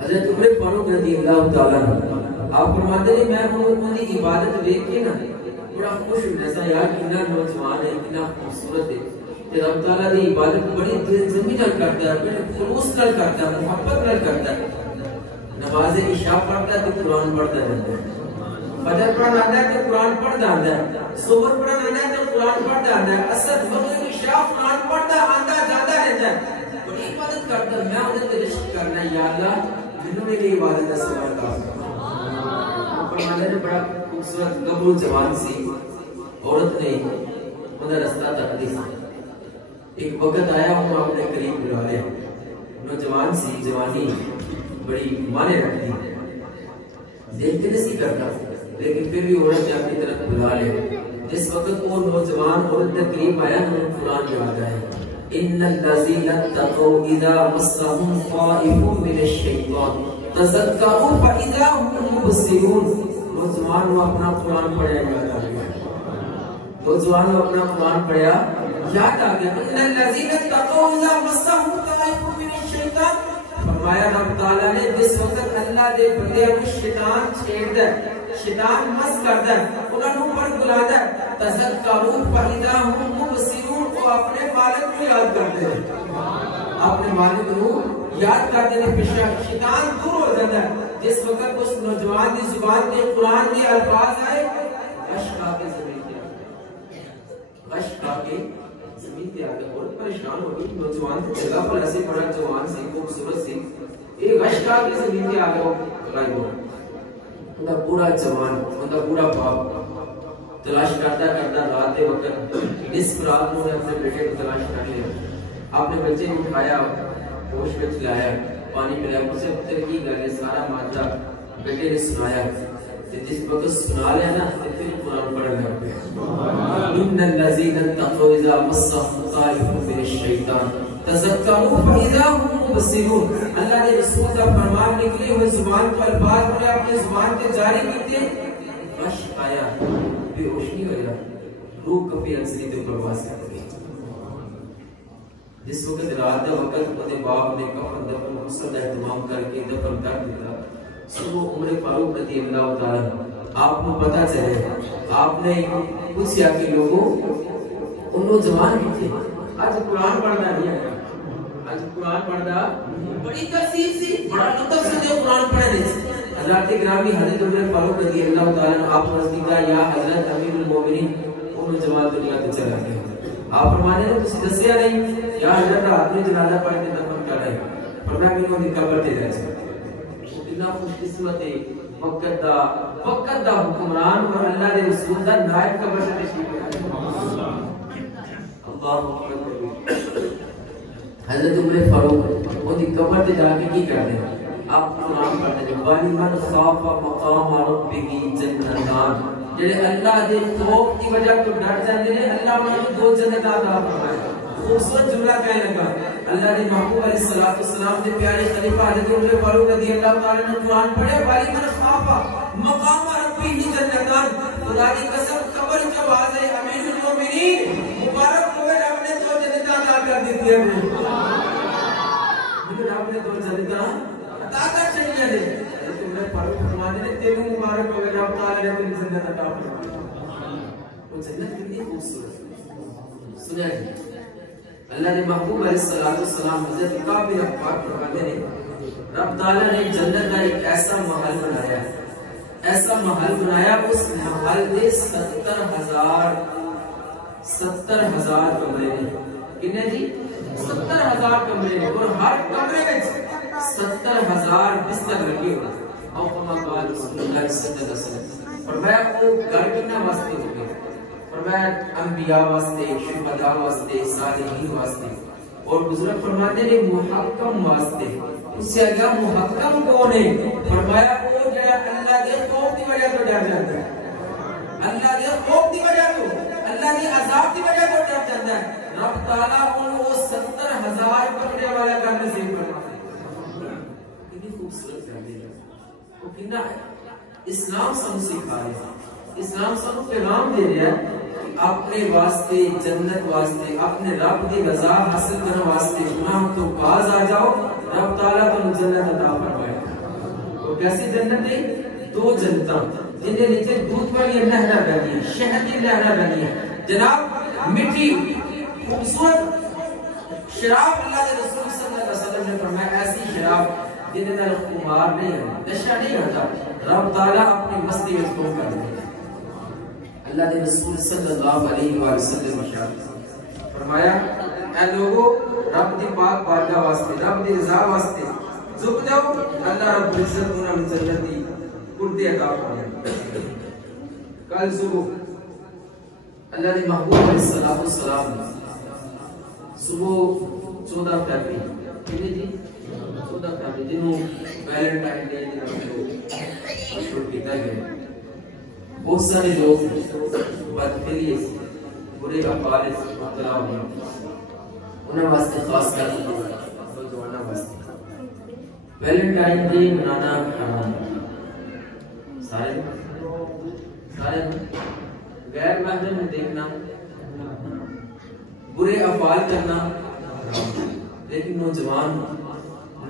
حضرت عمر فاروق رضی اللہ تعالیٰ آپ فرماتے ہیں میں ان کی عبادت دیکھ کے نا بڑا خوش ہو جیسا یار کتنا نوجوان ہے, کتنا خوبصورت ہے. کہ رب تعالیٰ دی عبادت بڑی دل زمین نال کرتا ہے، بڑے خلوص نال کرتا ہے، محبت نال کرتا ہے. نماز عشاء پڑھتا ہے تو قرآن پڑھتا رہتا ہے، فجر پڑھنا آتا ہے تو قرآن پڑھتا آتا ہے، ظہر پڑھنا آتا ہے تو قرآن پڑھتا آتا ہے، عصر مغرب عشاء قرآن پڑھتا آتا جاتا رہتا ہے. بڑی عبادت کرتا ہے. میں انہیں تجشت کرنا ہے، یا اللہ جنہوں میری عبادت ہے سوال کا. فرمانے نے بڑا خوبصورت قبول جوان سی عورت نے انہیں رستہ تک دی. ایک وقت آیا ہوں اپنے قریب بلا لے. نوجوان سی، جوانی بڑی مانے رکھتی، دیکھتے نہیں سی کرتا، لیکن پھر بھی عورت نے اپنی طرف بلا لے. جس وقت وہ نوجوان عورت نے قریب آیا انہوں قرآن یاد آیا، ان الذین اتقوا اذا مسهم طائف من الشیطان تذکروا فاذا هم مبصرون. نوجوان وہ اپنا قرآن پڑھیا یاد آ گیا، نوجوان وہ اپنا قرآن پڑھیا یاد آ گیا. ان الذین اتقوا اذا مسهم طائف من الشیطان، فرمایا رب تعالیٰ نے جس وقت اللہ دے بندے کو شیطان چھیڑتا ہے، شیطان مس کرتا ہے، انہوں پر بلاتا ہے، تذکروا فاذا هم مبصرون، وہ اپنے مالک کو یاد کرتے ہیں، اپنے مالک کو یاد کرتے ہیں. شیطان دور ہو جاتا ہے جس وقت اس نوجوان کی زبان کے قرآن کے الفاظ آئے. غش کھا کے زمین پہ آ گئے، غش کھا کے زمین پہ آ گئے. بہت پریشان ہو گئی. نوجوان کی جگہ پر ایسے بڑا جوان سی، خوبصورت سی، یہ غش کھا کے زمین پہ آ گئے. غائب ہو ان کا پورا جوان، ان کا پورا باپ تلاش کرتا کرتا رات وقت نصف رات میں اپنے بیٹے کو تلاش کر لیا. آپ نے بچے کو اٹھایا، ہوش میں چلایا، پانی پلایا. اسے پتر کی گل ہے سارا ماجرا بیٹے نے سنایا. جس وقت سنا لیا نا پھر قرآن پڑھنا پڑا. ان الذین اتقوا اذا مسهم طائف من الشیطان تذکروا فاذا هم مبصرون. اللہ نے رسول کا فرمان نکلے ہوئے زبان کو الفاظ انہیں اپنے زبان کے جاری کیتے. غش آیا، بے ہوش نہیں ہو جا، روح کبھی انسری تے پرواز کر گئی. جس وقت رات کا وقت اپنے باپ نے کفن دفن غسل اہتمام کر کے دفن کر دیا. سو عمر فاروق رضی اللہ تعالی آپ کو پتا چلے، آپ نے پوچھا کہ لوگوں ان نوجوان بھی تھے آج قرآن پڑھنا نہیں ہے، آج قرآن پڑھنا بڑی تفصیل سی، بڑا لطف سے قرآن پڑھنے سے. حضرت گرامی حضرت عمر فاروق رضی اللہ تعالی آپ کو نزدیک یا حضرت امیر المومنین وہ نوجوان دنیا سے چلا گیا. آپ فرمانے نے کچھ دسیا نہیں، یا حضرت رات میں جنازہ پڑھ کے دفن کر رہے ہیں، فرمایا کہ انہوں نے قبر دے دیا. وہ کتنا خوش قسمت ہے، وقت دا حکمران اور اللہ دے رسول دا نائب قبر سے تشریف لے آئے. اللہ اکبر. حضرت عمر فاروق وہ دی قبر تے جا کے کی کر دے؟ آپ قرآن پڑھتے ہیں. وَلِمَنْ خَافَ مَقَامَ رَبِّهِ جَنَّتَانِ. جڑے اللہ دے خوف کی وجہ تو ڈر جاندے نے، اللہ انہاں نوں دو جنت عطا فرمائے. خوبصورت جملہ کہنے لگا. اللہ نے محبوب علیہ الصلوۃ والسلام کے پیارے خلیفہ حضرت عمر فاروق رضی اللہ تعالی عنہ قرآن پڑھے. وَلِمَنْ خَافَ مَقَامَ رَبِّهِ جَنَّتَانِ. خدا کی قسم قبر کے بعد امیر المومنین مبارک ہوئے رب نے دو جنت عطا کر دی تھی. رب نے دو جنت عطا کر چلی ہے. حضرت عمر فاروق فرماتے ہیں تینوں مبارک ہوئے رب تعالی نے تین جنت عطا فرمائی. وہ جنت کتنی خوبصورت. سنیں اللہ نے محبوب علیہ الصلوۃ والسلام حضرت کعب بن عباد فرماتے ہیں رب تعالی نے جنت کا ایک ایسا محل بنایا، ایسا محل بنایا، اس محل میں 70,000 کمرے ہیں. کتنے جی؟ 70,000 کمرے ہیں، اور ہر کمرے میں 70,000 بستر لگے ہوئے. اور قال رسول اللہ صلی اللہ علیہ وسلم فرمایا وہ گھر کتنا واسطے ہو گئے؟ فرمایا انبیاء واسطے، شہداء واسطے، صالحین واسطے. اور بزرگ فرماتے ہیں محکم واسطے. اس سے اگلا محکم کون ہے؟ فرمایا وہ جو اللہ کے خوف کی وجہ تو ڈر جاتا ہے، اللہ کے خوف کی وجہ تو، اللہ کے عذاب کی وجہ تو ڈر جاتا ہے. رب تعالیٰ ان کو 70,000 کمرے والا گھر نصیب فرماتا ہے. کتنی خوبصورت گھر ہے. وہ کتنا اسلام سن سکھا رہے ہیں، اسلام سن پیغام دے رہا ہے اپنے واسطے جنت واسطے، اپنے رب کی رضا حاصل کرنے واسطے گناہ تو باز آ جاؤ، رب تعالیٰ تو جنت عطا فرمائے. وہ کیسی جنت ہے؟ دو جنتاں جن کے نیچے دودھ والی نہریں بہتی ہیں، شہد کی نہریں بہتی ہیں. جناب میٹھی خوبصورت شراب اللہ کے رسول صلی اللہ علیہ وسلم نے فرمایا ایسی شراب جن اندر خمار نہیں ہے، نشہ نہیں ہوتا، رب تعالیٰ اپنی مستی میں کو کر دے۔ اللہ کے رسول صلی اللہ علیہ وسلم نے فرمایا اے لوگو رب دی پاک بارگاہ واسطے، رب دی رضا واسطے جھک جاؤ، اللہ رب العزت انہاں نوں جنت دی کرتے عطا فرمائے۔ کل صبح اللہ نے محبوب علیہ السلام صبح 14 فروری کتنے جی 14 فروری جنہوں ویلنٹائن ڈے شروع کیا گیا، بہت سارے لوگ بدفعلی برے افعال سے مبتلا ہوئے، انہاں واسطے خاص کر نوجوانوں واسطے ویلنٹائن ڈے منانا حرام ہے۔ سارے غیر محرم دیکھنا، برے افعال کرنا، لیکن نوجوان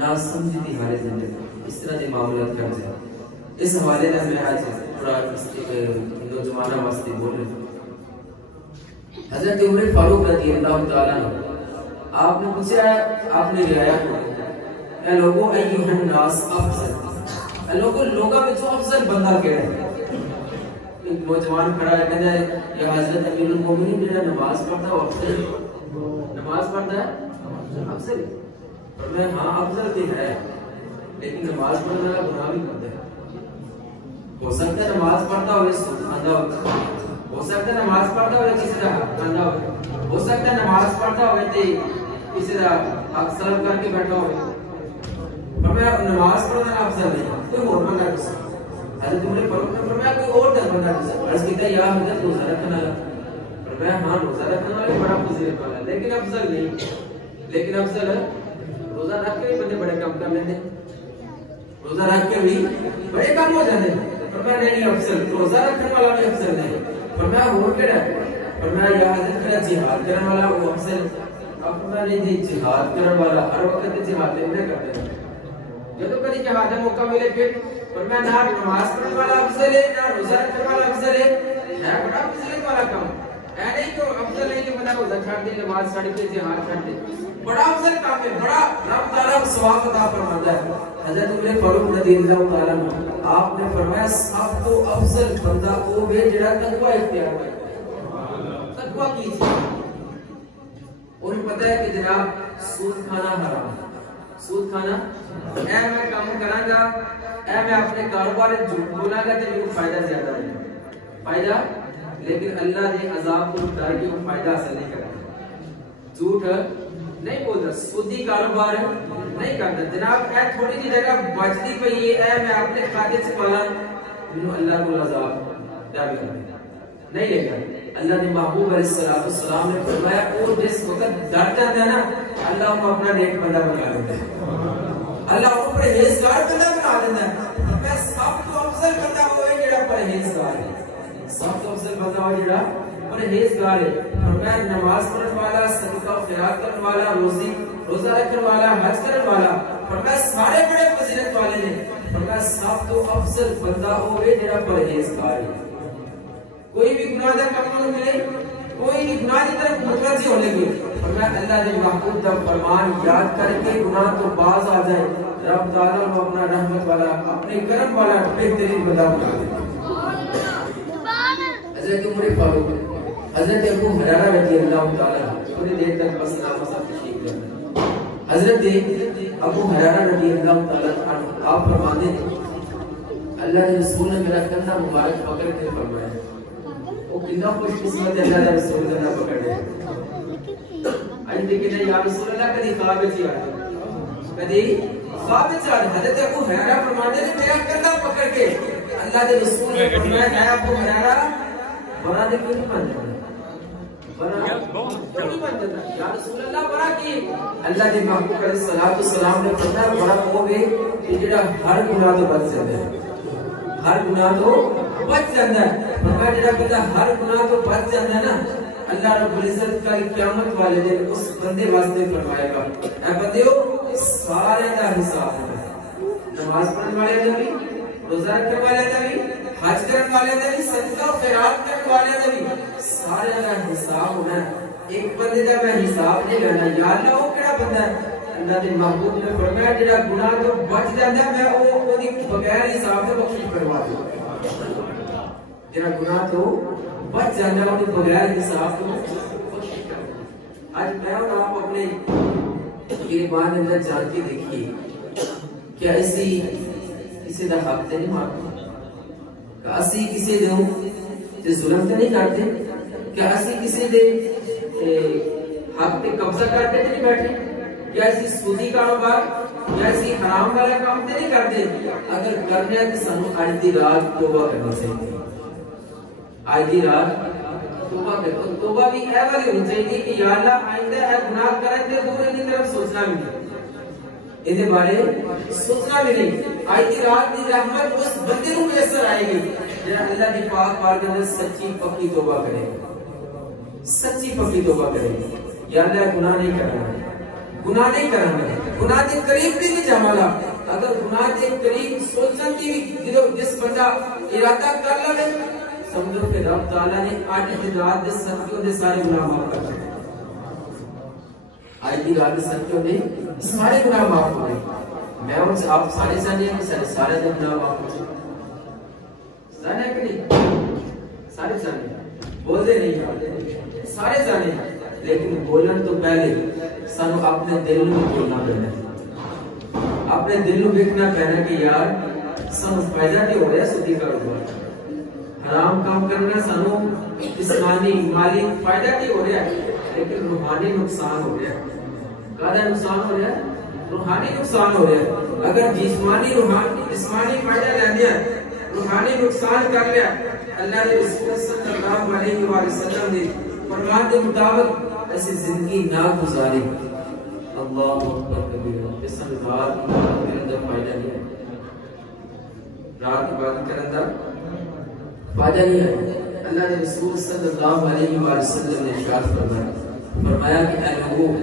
ناسمجھی کی حالت میں اس طرح کے معاملات کر جائے۔ اس حوالے سے میں آج تھوڑا نوجوانوں واسطے بول رہا ہوں۔ حضرت عمر فاروق رضی اللہ تعالیٰ عنہ آپ نے پوچھا، آپ نے رعایا کو اے لوگو ایھا الناس افضل، اے لوگوں میں جو افضل بندہ کہہ ہے؟ ایک نوجوان کھڑا ہے کہتا ہے یا حضرت امیر المومنین جڑا نماز پڑھتا ہے افضل، نماز پڑھتا ہے افضل؟ اور میں ہاں افضل بھی ہے، لیکن نماز پڑھنے والا گناہ بھی کرتا ہے۔ ہو سکتا ہے نماز پڑھتا ہوئے سود کھاتا ہو، ہو سکتا ہے نماز پڑھتا ہوئے کسی طرح کھاتا ہو سکتا ہے نماز پڑھتا ہوئے تے کسی طرح اکثر کر کے بیٹھا ہوئے، پر میں نماز پڑھنا افضل نہیں، کوئی اور بندہ کسی حضرت عمر فاروق نے فرمایا کوئی اور در بندہ کسی عرض کیتا یا حضرت روزہ رکھنا والا، فرمایا ہاں روزہ رکھنا والا بڑا فضیلت والا، لیکن افضل نہیں، لیکن افضل ہے روزہ رکھ کے بھی بندے بڑے کام کر لیتے، روزہ رکھ کے بھی بڑے کام ہو جاتے ہیں، فرمایا نہیں افضل روزہ رکھنے والا بھی افضل نہیں، فرمایا اور کیڑا ہے؟ فرمایا یا حضرت کیا جہاد کرنے والا وہ افضل؟ اب فرمایا نہیں جہاد کرنے والا ہر وقت جہاد نہیں کرتے ہیں، جب کبھی جہاد کا موقع ملے پھر فرمایا نہ نماز پڑھنے والا افضل ہے نہ روزہ رکھنے والا افضل ہے بڑا فضیلت والا کام ہے، نہیں کہ افضل نہیں کہ بندہ روزہ چھوڑ دے نماز چھوڑ دے جہاد چھوڑ دے، بڑا افضل کام ہے، بڑا رب تعالیٰ کو ثواب عطا فرماتا ہے۔ حضرت عمر فاروق رضی اللہ تعالیٰ عنہ آپ نے فرمایا سب تو افضل بندہ وہ ہے جڑا تقوی اختیار کرے، تقوی کی چیز، انہیں پتہ ہے کہ جناب سود کھانا حرام ہے، سود کھانا اے میں کام کراں گا، اے میں اپنے کاروبار جھوٹ بولاں گا تو میرے فائدہ زیادہ ہے، فائدہ، لیکن اللہ کے عذاب کو ڈر کے وہ فائدہ حاصل نہیں کرتا، جھوٹ نہیں بولتا، سودی کاروبار نہیں کرتا، جناب اے تھوڑی سی جگہ بچتی پئی ہے، اے میں اپنے کھاتے سے پالا مینوں اللہ کو عذاب ڈر لگتا نہیں لے گا۔ اللہ نے محبوب علیہ السلام نے فرمایا وہ جس وقت ڈر جاتا ہے نا اللہ کو اپنا نیک بندہ بنا لیتا ہے، اللہ کو پرہیزگار بندہ بنا دیتا ہے۔ میں سب تو افضل بندہ ہوئے جڑا پرہیزگار ہے، سب تو افضل بندہ ہوئے جڑا پرہیزگار ہے، اور میں نماز پڑھنے والا، صدقہ و خیرات کرنے والا، روزہ رکھنے والا، حج کرنے والا، اور میں سارے بڑے فضیلت والے نے، اور میں سب تو افضل بندہ ہوئے جڑا پرہیزگار ہے۔ کوئی بھی گناہ کا کام نہ ملے، کوئی بھی گناہ کی طرف متوجہ ہونے کی، اور میں اللہ کے محبوب کا فرمان یاد کر کے گناہ تو باز آ جائے، رب تعالیٰ کو اپنا رحمت والا، اپنے کرم والا بہترین بندہ بنا دے۔ حضرت عمر فاروق، حضرت ابو ہریرہ رضی اللہ تعالیٰ تھوڑی دیر تک بس نام سب تشریف کرنا، حضرت ابو ہریرہ رضی اللہ تعالیٰ عنہ آپ فرماتے ہیں اللہ کے رسول نے میرا کندھا مبارک پکڑ کے فرمایا، وہ کتنا خوش قسمت ہے اللہ کے رسول کندھا پکڑ لے، آج دیکھیں یا رسول اللہ کدی خواب میں آ جائے، کدی خواب میں آ جائے، حضرت ابو ہریرہ فرماتے ہیں میرا کندھا پکڑ کے اللہ کے رسول نے فرمایا ہے ابو ہریرہ برا دے کیوں نہیں بن جاتا، برا کیوں نہیں بن جاتا یا رسول اللہ برا کی؟ اللہ کے محبوب علیہ السلام نے فرمایا برا وہ ہے کہ جڑا ہر گناہ تو بچ جاتا ہے، ہر گناہ تو بچ جاتا ہے، فرمایا جڑا بندہ ہر گناہ تو بچ جاتا ہے نا اللہ رب العزت کا قیامت والے دن اس بندے واسطے فرمائے گا اے بندیو سارے دا حساب ہے، نماز پڑھنے والے دا بھی، روزہ رکھنے والے دا بھی، حج کرنے والے دا بھی، صدقہ و خیرات کرنے والے دا بھی، سارے دا حساب ہونا ہے، ایک بندے دا میں حساب نہیں لینا یا اللہ وہ کیڑا بندہ ہے اللہ دے محبوب نے فرمایا جڑا گناہ تو بچ جاندا ہے میں او دی بغیر حساب دے بخشش کروا دوں جڑا گناہ تو بچ جاندا ہے او دی بغیر حساب تو بخشش کروا آج میں اور آپ اپنے گریبان اندر جان کے دیکھیے کیا ایسی کسی دا حق تے نہیں مارتے کہ اسی کسی دے تے ظلم تے نہیں کرتے کیا اسی کسی دے حق پہ قبضہ کرتے نہیں بیٹھے کیا ایسی سودی کاروبار یا ایسی حرام والا کام تے نہیں کرتے اگر کرنے ہیں تو سانو آج دی رات توبہ کرنا چاہیے آج دی رات توبہ کرنا توبہ بھی اے والی ہونی چاہیے کہ یا اللہ آئندہ ہے گناہ کریں تے دور کی طرف سوچنا بھی نہیں ان بارے سوچنا بھی نہیں آج دی رات دی رحمت اس بندے کو میسر آئے گی جہاں اللہ کی پاک بار کے اندر سچی پکی توبہ کرے سچی پکی توبہ کرے یا اللہ گناہ نہیں کرنا گناہ نہیں کرنا گناہ کے قریب بھی نہیں جانا اگر گناہ کے قریب سوچن کی جس بندہ ارادہ کر لے سمجھو کہ رب تعالیٰ نے آج کی رات کے صدقوں دے سارے گناہ معاف کر دے آج کی رات کے صدقوں دے سارے گناہ معاف ہو گئے میں اور آپ سارے جانے ہیں سارے گناہ معاف ہو گئے جانے کہ نہیں سارے جانے بول دے نہیں سارے جانے لیکن بولن تو پہلے سانو اپنے دل میں بولنا پڑنا اپنے دل میں دیکھنا پڑنا کہ یار سانو فائدہ نہیں ہو رہا سودی کاروبار حرام کام کرنا سانو جسمانی مالی فائدہ نہیں ہو رہا لیکن روحانی نقصان ہو رہا ہے کیا نقصان ہو رہا ہے روحانی نقصان ہو رہا ہے اگر جسمانی جسمانی فائدہ لے لیا روحانی نقصان کر لیا اللہ نے رسول صلی اللہ علیہ وسلم نے فرمان کے مطابق ایسی زندگی نہ گزاری اللہ اکبر کبیرہ اس رات کے اندر فائدہ نہیں ہے رات عبادت کرنے کا فائدہ نہیں ہے اللہ نے رسول صلی اللہ علیہ وسلم نے ارشاد فرمایا کہ اے لوگوں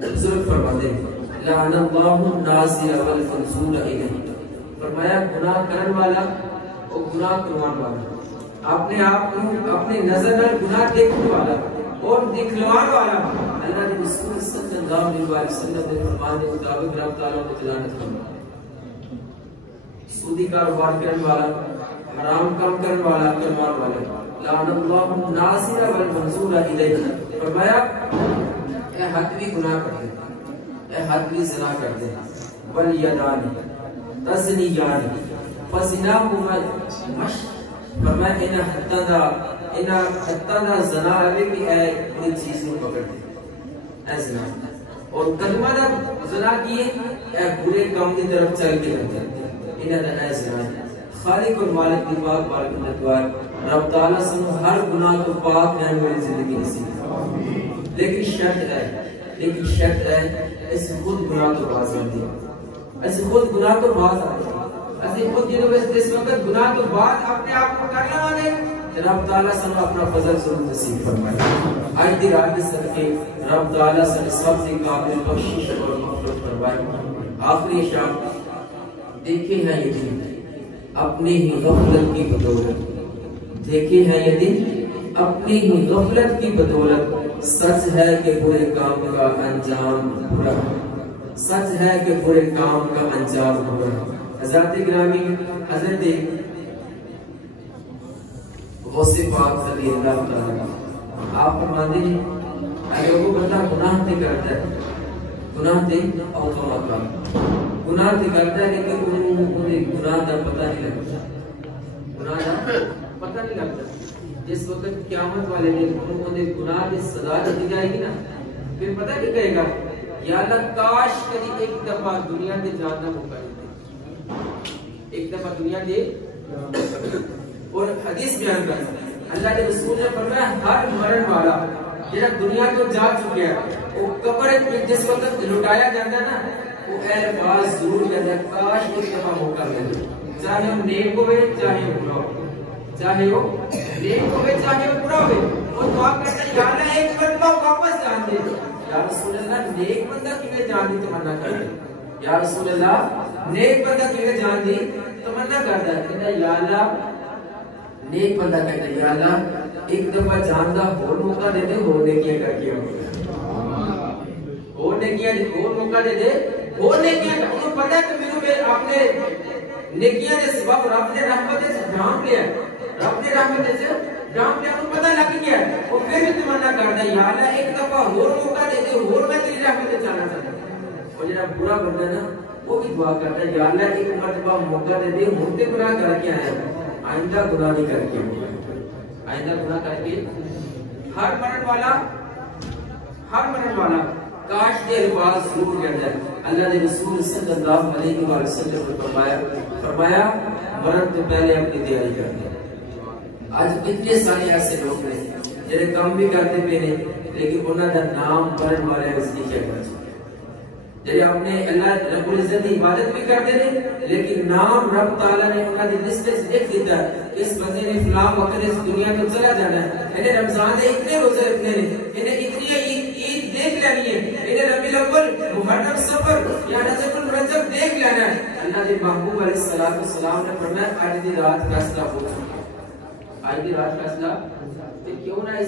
بزرگ فرماتے ہیں لعن اللہ الناصر والمنصور الیہ فرمایا گناہ کرنے والا اور گناہ کروانے والا اپنے آپ کو اپنی نظر میں گناہ دیکھنے والا اور دکھلوان والا اللہ نے رسول صلی اللہ علیہ وسلم نے فرمان کے مطابق رب تعالیٰ کو لعنت فرمایا سودی کاروبار کرنے والا حرام کام کرنے والا کروانے والا لعن اللہ الناصر والمنصور الیہ فرمایا اے حد بھی گناہ کرتے اے حد بھی زنا کرتے والیدانی تزنیان فزناہما مش فرمایا انہا حتہ دا زنا ہے کہ اے کوئی چیز کو پکڑ دے اے زنا اور کلمہ دا زنا کیے اے برے کام کی طرف چل کے رہتے انہا دا اے زنا خالق اور مالک کی پاک بارک نتوار رب تعالیٰ سنو ہر گناہ کو پاک رہنے والی زندگی نصیب لیکن شرط ہے اس خود گناہ کو باز آتی ہے اس خود گناہ کو باز آتی ہے ایسے خود جس وقت گناہ تو بعد اپنے آپ کو کرنا والے رب تعالیٰ سنو اپنا فضل ضرور نصیب فرمائے آج دی رات کے صدقے رب تعالیٰ سب سے قابل بخشش اور مغفرت فرمائے آخری شام دیکھے ہیں یہ دن اپنی ہی غفلت کی بدولت دیکھے ہیں یہ دن اپنی ہی غفلت کی بدولت سچ ہے کہ برے کام کا انجام برا سچ ہے کہ برے کام کا انجام برا حضرت گرامی حضرت غوث پاک صلی اللہ تعالیٰ آپ فرماتے ہیں اگر وہ بندہ گناہ تے کرتا ہے گناہ تے اوقات گناہ تے کرتا ہے لیکن انہیں گناہ دا پتہ نہیں لگتا گناہ دا پتہ نہیں لگتا جس وقت قیامت والے دن انہیں گناہ کی سزا دی جائے گی نا پھر پتہ نہیں کہے گا یا اللہ کاش کبھی ایک دفعہ دنیا تے جاننا موقع ایک دفعہ دنیا دے اور حدیث بیان کرتا ہے اللہ کے رسول نے فرمایا ہر مرن والا جہاں دنیا کو جا چکے ہیں وہ قبر میں جس وقت لٹایا جاتا ہے نا وہ اے الفاظ ضرور کہتا ہے کاش ایک دفعہ موقع ملے چاہے وہ نیک ہوئے چاہے وہ برا ہو چاہے وہ نیک ہوئے چاہے وہ برا ہوئے اور دعا کرتا ہے یا اللہ ایک مرتبہ واپس جان دے یا رسول اللہ نیک بندہ کیوں جان دی تمنا کرتا یا رسول اللہ نیک بندہ کیوں جان دی تمنا کرتا ہے کہتا ہے یا اللہ نیک بندہ کہتا ہے یا اللہ ایک دفعہ جان دا اور موقع دے دے اور نیکیاں کر کے اور نیکیاں اور موقع دے دے اور نیکیاں انہوں پتہ ہے کہ میں اپنے نیکیاں دے سبب رب نے رحمت سے جان لیا رب نے رحمت سے جان لیا انہوں پتہ لگ گیا وہ پھر بھی تمنا کرتا ہے یا اللہ ایک دفعہ اور موقع دے دے اور میں تیری رحمت سے جانا چاہتا ہوں اور جنہا برا بندہ نا وہ بھی دعا کرتا ہے یا اللہ ایک مرتبہ موقع دے دے ہوتے گناہ کر کے آیا آئندہ گناہ نہیں کر کے آئندہ گناہ کر کے ہر مرن والا کاش دے الفاظ ضرور کہتا ہے اللہ دے رسول صلی اللہ علیہ وسلم نے فرمایا مرن تو پہلے اپنی تیاری کر دے آج کتنے سارے ایسے لوگ ہیں جنہیں کام بھی کرتے پہ نہیں لیکن انہوں دا نام مرن والے رزقی کیا کرتے جنہیں اپنے اللہ رب العزت کی عبادت بھی کرتے ہیں لیکن نام رب تعالیٰ نے انہوں نے لسٹے سے لکھ دیتا ہے اس بندے نے فلاں وقت اس دنیا کو چلا جانا ہے انہیں رمضان دے اتنے روزے رکھنے ہیں انہیں اتنی عید دیکھ لینی ہے انہیں ربیع الاول محرم صفر یا رجب الرجب دیکھ لینا ہے اللہ کے محبوب علیہ السلام نے فرمایا آج دی رات فیصلہ ہو چکا آج دی رات فیصلہ کہ کیوں نہ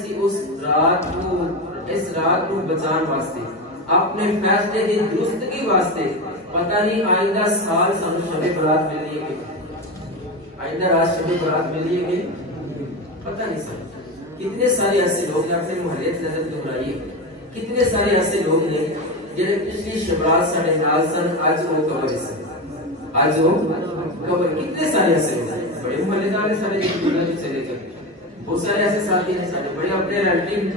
اس رات کو بچان واسطے اپنے فیصلے کی درستگی واسطے پتہ نہیں آئندہ سال سانو شب برات ملنی ہے آئندہ رات شب برات ملنی ہے پتہ نہیں سر کتنے سارے ایسے لوگ ہیں اپنے محلے نظر دہرائیے کتنے سارے ایسے لوگ ہیں جنہیں پچھلی شب رات ساڑھے نال سن آج وہ قبر سے آج وہ قبر کتنے سارے ایسے لوگ ہیں بڑے محلے دار سارے دنیا جو چلے گئے بہت سارے ایسے ساتھی ہیں سارے بڑے اپنے ریلیٹیو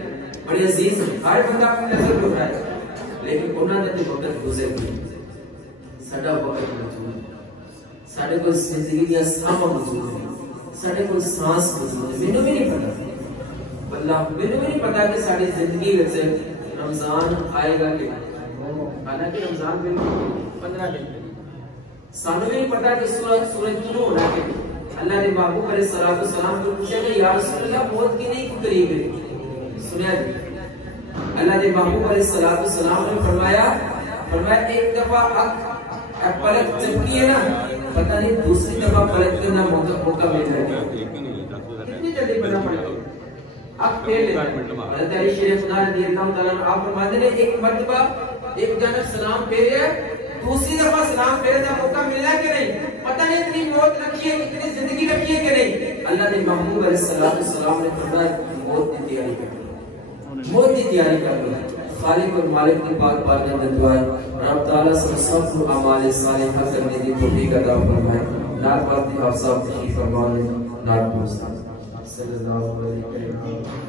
بڑے عزیز ہیں ہر بندہ اپنے نظر دہرائے لیکن انہوں نے تو وقت گزر گئی ساڈا وقت موجود ہے ساڈے کو زندگی کا ساما موجود ہے ساڈے کو سانس موجود ہے مینوں بھی نہیں پتا اللہ مینوں بھی نہیں پتا کہ ساری زندگی وچ رمضان آئے گا کہ حالانکہ رمضان بالکل 15 دن سانوں بھی نہیں پتا کہ سورج طلوع ہونا کہ اللہ نے محبوب علیہ السلام کو پوچھا کہ یا رسول اللہ موت کی نہیں قریب ہے سنیا اللہ نے محبوب علیہ السلام نے فرمایا ایک دفعہ پلک چمکی ہے نا پتہ نہیں دوسری دفعہ پلک کرنا موقع مل جائے کتنی جلدی پتہ پڑے اب پھر لے حضرت علی شیر خدا رضی اللہ تعالیٰ عنہ آپ فرماتے ہیں ایک مرتبہ ایک جانب سلام پھیرے دوسری دفعہ سلام پھیرے کا موقع ملنا ہے کہ نہیں پتہ نہیں اتنی موت رکھی ہے اتنی زندگی رکھی ہے کہ نہیں اللہ نے محبوب علیہ السلام نے فرمایا موت کی تیاری کر موت کی تیاری کر لیں خالق اور مالک کی پاک بارگاہ میں دعا ہے رب تعالیٰ سے سب کو اعمال صالحہ کرنے کی توفیق عطا فرمائے نعت پاک دی حافظہ تشریف فرمائے نعت پاک صلی اللہ علیہ وسلم